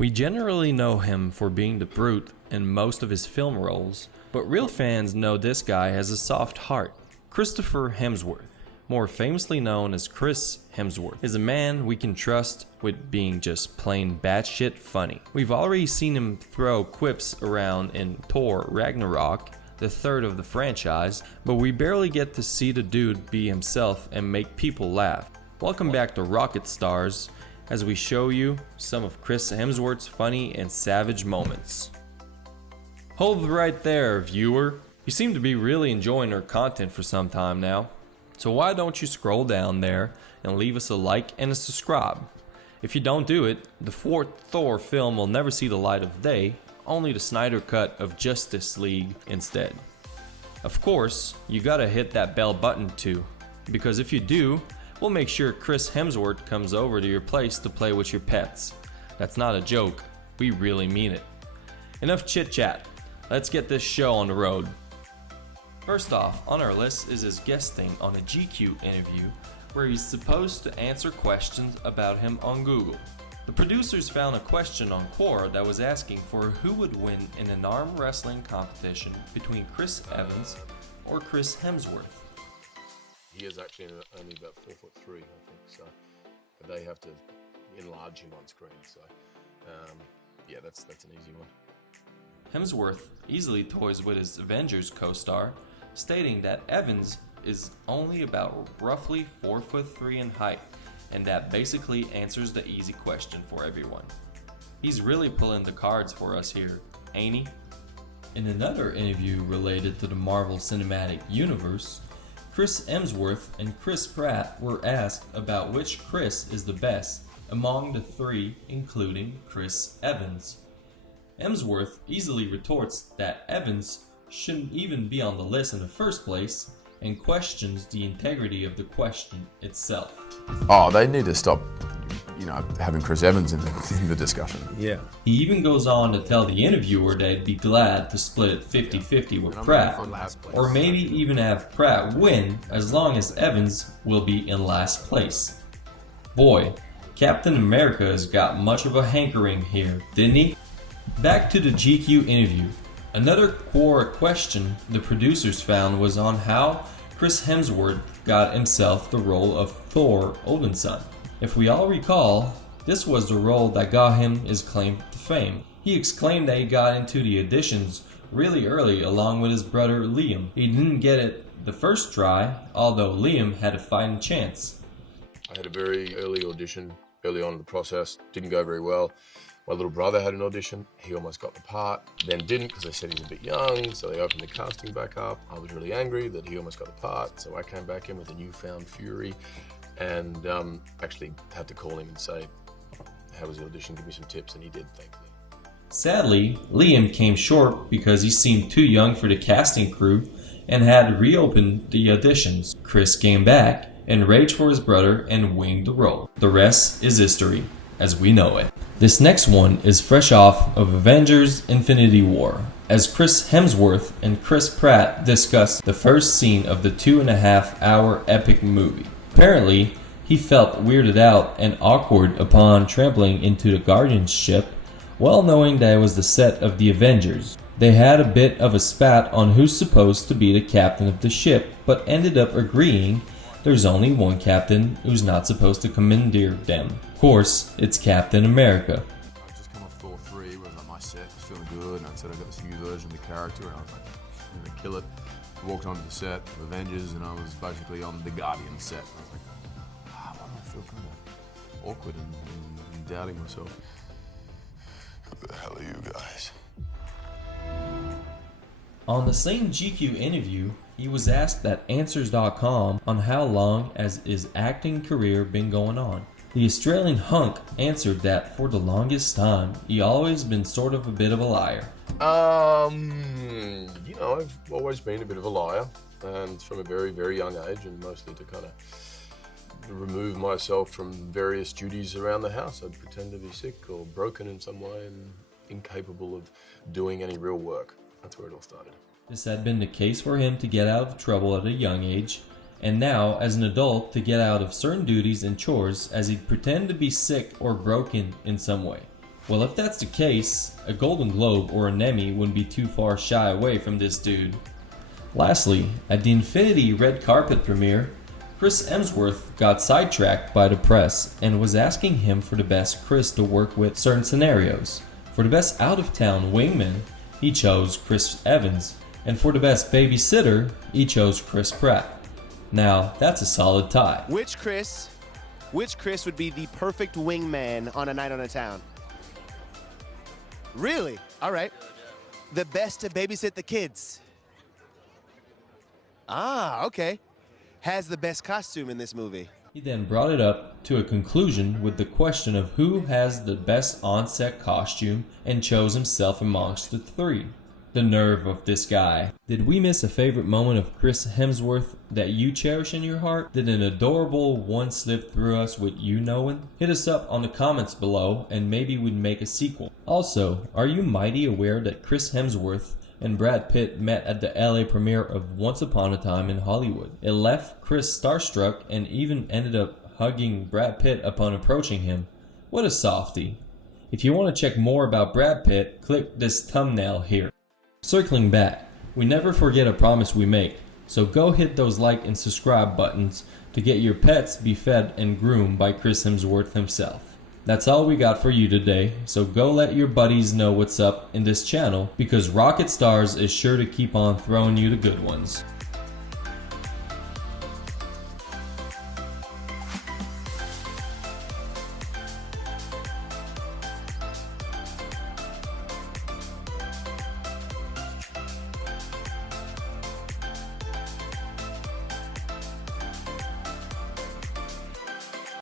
We generally know him for being the brute in most of his film roles, but real fans know this guy has a soft heart. Christopher Hemsworth, more famously known as Chris Hemsworth, is a man we can trust with being just plain batshit funny. We've already seen him throw quips around in Thor Ragnarok, the third of the franchise, but we barely get to see the dude be himself and make people laugh. Welcome back to Rocket Stars, as we show you some of Chris Hemsworth's funny and savage moments. Hold right there, viewer. You seem to be really enjoying our content for some time now, so why don't you scroll down there and leave us a like and a subscribe. If you don't do it, the fourth Thor film will never see the light of day, only the Snyder cut of Justice League instead. Of course, you gotta hit that bell button too, because if you do, we'll make sure Chris Hemsworth comes over to your place to play with your pets. That's not a joke, we really mean it. Enough chit chat, let's get this show on the road. First off, on our list is his guesting on a GQ interview where he's supposed to answer questions about him on Google. The producers found a question on Quora that was asking for who would win in an arm wrestling competition between Chris Evans or Chris Hemsworth. He is actually only about 4'3", I think, so but they have to enlarge him on screen, so yeah, that's an easy one. Hemsworth easily toys with his Avengers co-star, stating that Evans is only about roughly 4'3" in height, and that basically answers the easy question for everyone. He's really pulling the cards for us here, ain't he? In another interview related to the Marvel Cinematic Universe, Chris Hemsworth and Chris Pratt were asked about which Chris is the best among the three, including Chris Evans. Hemsworth easily retorts that Evans shouldn't even be on the list in the first place and questions the integrity of the question itself. Oh, they need to stop, having Chris Evans in the discussion. Yeah. He even goes on to tell the interviewer that he'd be glad to split it 50-50 with Pratt, or maybe even have Pratt win as long as Evans will be in last place. Boy, Captain America has got much of a hankering here, didn't he? Back to the GQ interview. Another Quora question the producers found was on how Chris Hemsworth got himself the role of Thor Odinson. If we all recall, this was the role that got him his claim to fame. He exclaimed that he got into the auditions really early along with his brother Liam. He didn't get it the first try, although Liam had a fighting chance. I had a very early audition, early on in the process, didn't go very well. My little brother had an audition, he almost got the part, then didn't because they said he's a bit young, so they opened the casting back up. I was really angry that he almost got the part, so I came back in with a newfound fury and actually had to call him and say, how was the audition, give me some tips, and he did, thankfully. Sadly, Liam came short because he seemed too young for the casting crew and had reopened the auditions. Chris came back, enraged for his brother, and winged the role. The rest is history, as we know it. This next one is fresh off of Avengers Infinity War, as Chris Hemsworth and Chris Pratt discuss the first scene of the 2.5-hour epic movie. Apparently, he felt weirded out and awkward upon trampling into the Guardian's ship, well knowing that it was the set of the Avengers. They had a bit of a spat on who's supposed to be the captain of the ship, but ended up agreeing there's only one captain who's not supposed to commandeer them. Of course, it's Captain America. I just come off Thor 3, where my set was feeling good, and I said I got this new version of the character, and I was like, I'm gonna kill it. I walked onto the set of Avengers, and I was basically on the Guardian set. I was like, why do I feel kind of awkward and doubting myself? Who the hell are you guys? On the same GQ interview, he was asked at Answers.com on how long has his acting career been going on. The Australian hunk answered that for the longest time, he always been sort of a bit of a liar. I've always been a bit of a liar, and from a very, very young age, and mostly to kind of remove myself from various duties around the house. I'd pretend to be sick or broken in some way and incapable of doing any real work. That's where it all started. This had been the case for him to get out of trouble at a young age, and now as an adult to get out of certain duties and chores as he'd pretend to be sick or broken in some way. Well, if that's the case, a Golden Globe or an Emmy wouldn't be too far shy away from this dude. Lastly, at the Infinity red carpet premiere, Chris Hemsworth got sidetracked by the press and was asking him for the best Chris to work with certain scenarios. For the best out-of-town wingman, he chose Chris Evans, and for the best babysitter, he chose Chris Pratt. Now, that's a solid tie. Which Chris would be the perfect wingman on a night on a town? Really? All right. The best to babysit the kids. Ah, okay. Has the best costume in this movie. He then brought it up to a conclusion with the question of who has the best on-set costume and chose himself amongst the three. The nerve of this guy. Did we miss a favorite moment of Chris Hemsworth that you cherish in your heart? Did an adorable one slip through us with you knowing? Hit us up on the comments below and maybe we'd make a sequel. Also, are you mighty aware that Chris Hemsworth and Brad Pitt met at the LA premiere of Once Upon a Time in Hollywood? It left Chris starstruck and even ended up hugging Brad Pitt upon approaching him. What a softie. If you want to check more about Brad Pitt, click this thumbnail here. Circling back, we never forget a promise we make, so go hit those like and subscribe buttons to get your pets be fed and groomed by Chris Hemsworth himself. That's all we got for you today, so go let your buddies know what's up in this channel because Rocket Stars is sure to keep on throwing you the good ones.